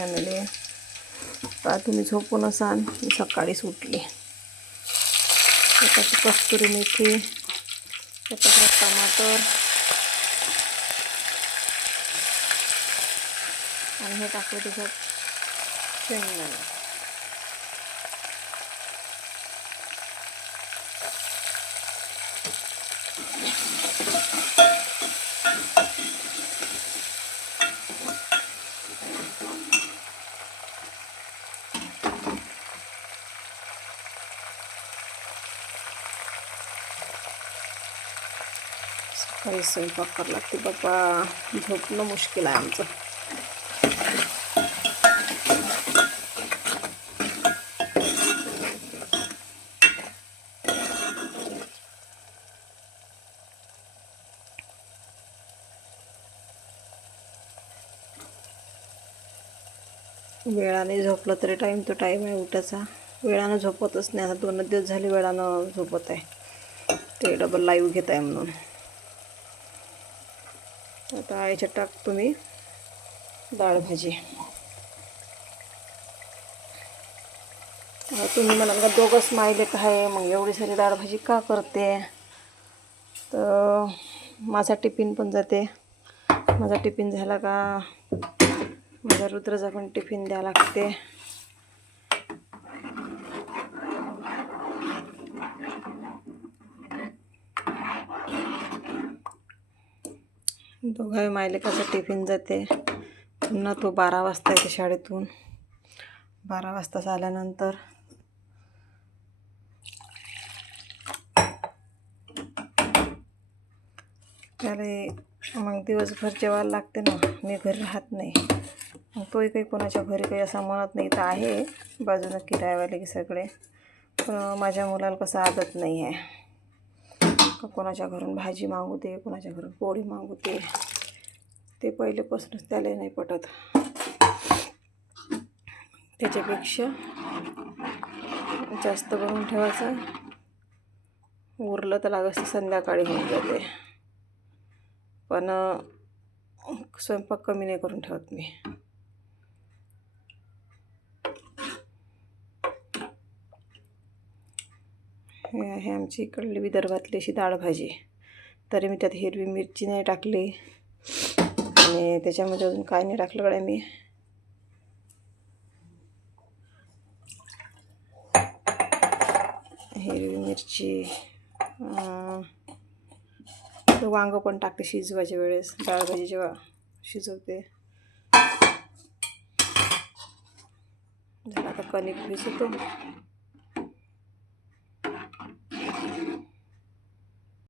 Family आता तुम्ही झोपून असाल मी सकाळीच उठली त्याची कस्तुरी मेथी त्याच्यात टमाटर आणि हे टाकलं त्याच्यात शेंगदाणे Thank you. काही स्वयंपाक करावं लागते. बाबा झोपणं मुश्किल आहे आमचं. वेळाने झोपलं तरी टाईम तो टाईम आहे उठायचा. वेळानं झोपतच नाही. आता दोन दिवस झाले वेळानं झोपत आहे. ते डबल लाईव्ह घेत आहे म्हणून. आता याच्यात टाकतो मी डाळ भाजी तुम्ही मला का दोघंच माहिले काय मग एवढी सारी डाळ भाजी का करते? तर माझा टिफिन पण जाते. माझा टिफिन झाला का? माझ्या रुद्राचा पण टिफिन द्यावं लागते. दोघाही मायलेकाचा टिफिन जाते. पुन्हा तो बारा वाजता येते शाळेतून. बारा वाजता आल्यानंतर त्याला मग दिवसभर जेवायला लागते ना मी घरी राहत नाही. मग तोही काही कोणाच्या घरी काही असं म्हणत नाही तर आहे. बाजूनं किरायवाले की सगळे. पण माझ्या मुलाला कसं आदत नाही आहे. कोणाच्या घरून भाजी मागू दे कोणाच्या घरून पोळी मागू दे? ते पहिलेपासूनच त्याला नाही पटत. त्याच्यापेक्षा जास्त बनवून ठेवायचं. उरलं तर लागत संध्याकाळी होऊन जाते. पण स्वयंपाक कमी नाही करून ठेवत मी. हे आहे आमची इकडली विदर्भातली अशी डाळ भाजी तरी मी त्यात हिरवी मिरची नाही टाकली. आणि त्याच्यामध्ये अजून काय नाही टाकलं गड्या मी. हिरवी मिरची वांगं पण टाकते शिजवायच्या वेळेस. डाळ भाजी जेव्हा शिजवते. झाला आता कणिक भिजवतो.